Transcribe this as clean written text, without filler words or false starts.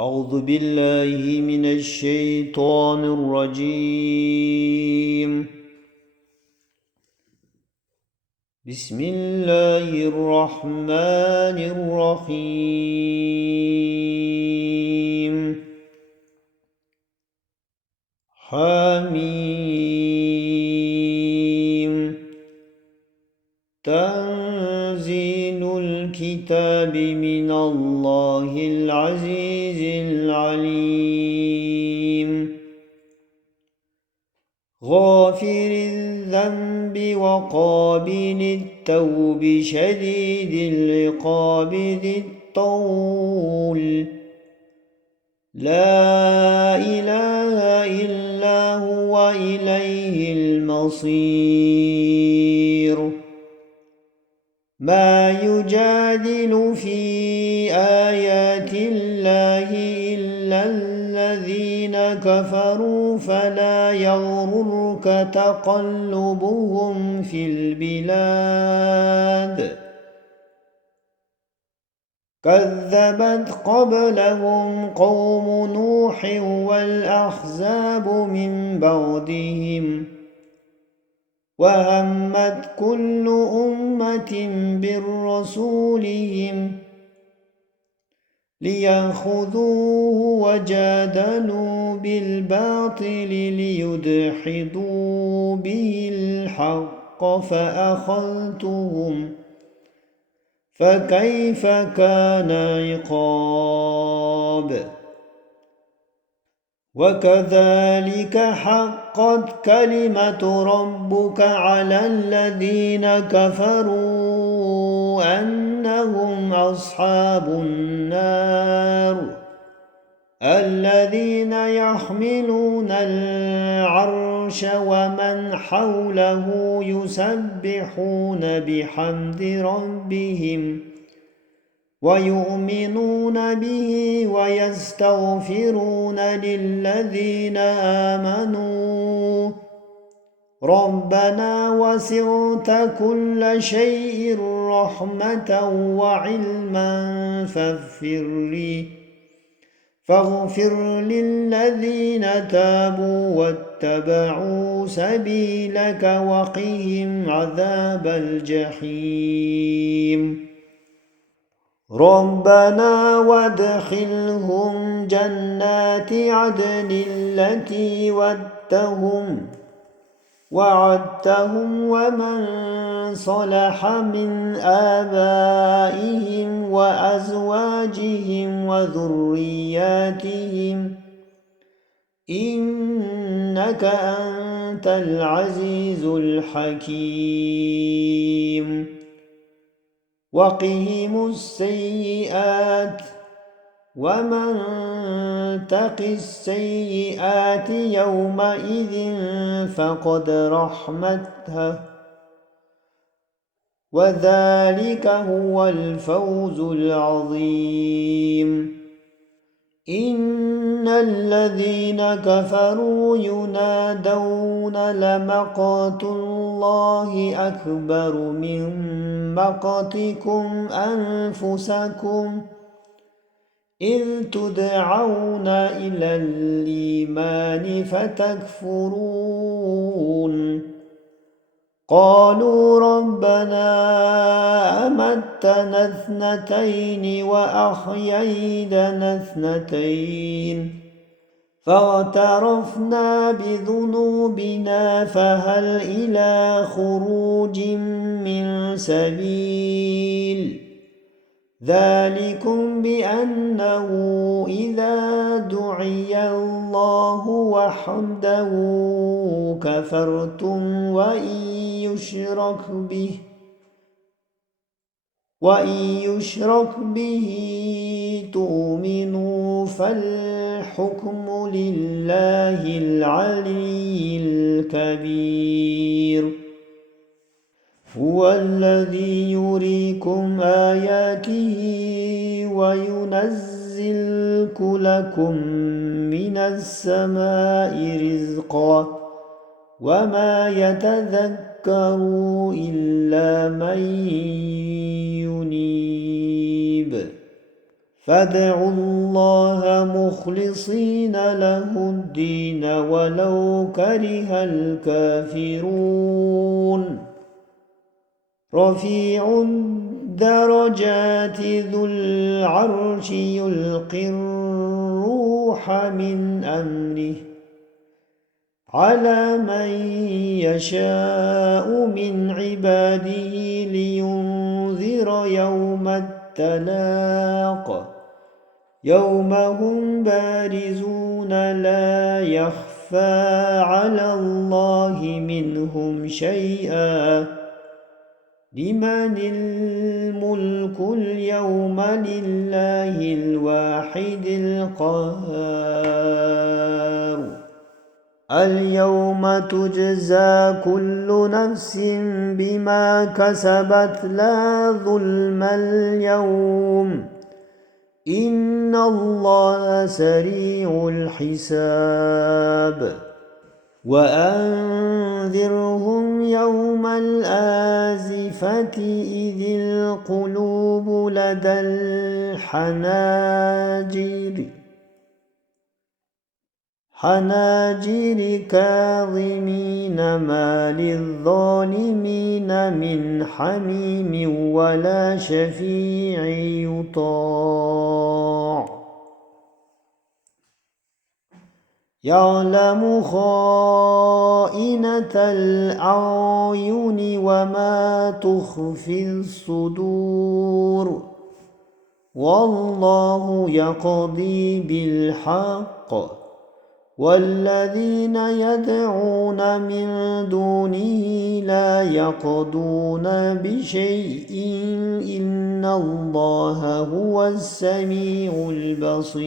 أعوذ بالله من الشيطان الرجيم. بسم الله الرحمن الرحيم. حميم. تنزيل الكتاب من الله العزيز العليم. غافر الذنب وقابل التوب شديد العقاب ذي الطول. لا إله إلا هو إليه المصير. ما يجادل في آيات الله إلا الذين كفروا فلا يغررك تقلبهم في البلاد. كذبت قبلهم قوم نوح والأحزاب من بعدهم وهمت كل أمة برسولهم ليأخذوه وجادلوا بالباطل ليدحضوا به الحق فأخذتهم فكيف كان عقاب. وكذلك حقت كلمة ربك على الذين كفروا أنهم أصحاب النار الذين يحملون العرش ومن حوله يسبحون بحمد ربهم ويؤمنون به ويستغفرون للذين آمنوا ربنا وسعت كل شيء رحمة وعلما فاغفر للذين تابوا واتبعوا سبيلك وقهم عذاب الجحيم. ربنا وادخلهم جنات عدن التي وعدتهم ومن صلح من آبائهم وأزواجهم وذرياتهم إنك أنت العزيز الحكيم. وقهم السيئات ومن تق السيئات يومئذ فقد رحمته وذلك هو الفوز العظيم. إن الذين كفروا ينادون لمقت الله أكبر من مقتكم أنفسكم إذ تدعون إلى الإيمان فتكفرون. قالوا ربنا أمتنا اثنتين وأحييتنا اثنتين فاعترفنا بذنوبنا فهل إلى خروج من سبيل. ذلكم بأنه إذا دعي الله وحده كفرتم وإن يشرك به تؤمنوا فالحكم لله العلي الكبير. هو الذي يريكم آياته وينزل لكم من السماء رزقا وما يتذكر إلا من ينيب. فادعوا الله مخلصين له الدين ولو كره الكافرون رفيع الدرجات ذو العرش يلقي الروح من أمره على من يشاء من عباده لينذر يوم التلاق يوم هم بارزون لا يخفى على الله منهم شيئا لمن الملك اليوم لله الواحد القهار اليوم تجزى كل نفس بما كسبت لا ظلم اليوم إن الله سريع الحساب وأنذرهم يوم الآزفة إذ القلوب لدى الحناجر كاظمين ما للظالمين من حميم ولا شفيع يطاع يعلم خائنة الأعين وما تخفي الصدور والله يقضي بالحق والذين يدعون من دونه لا يقضون بشيء إن الله هو السميع البصير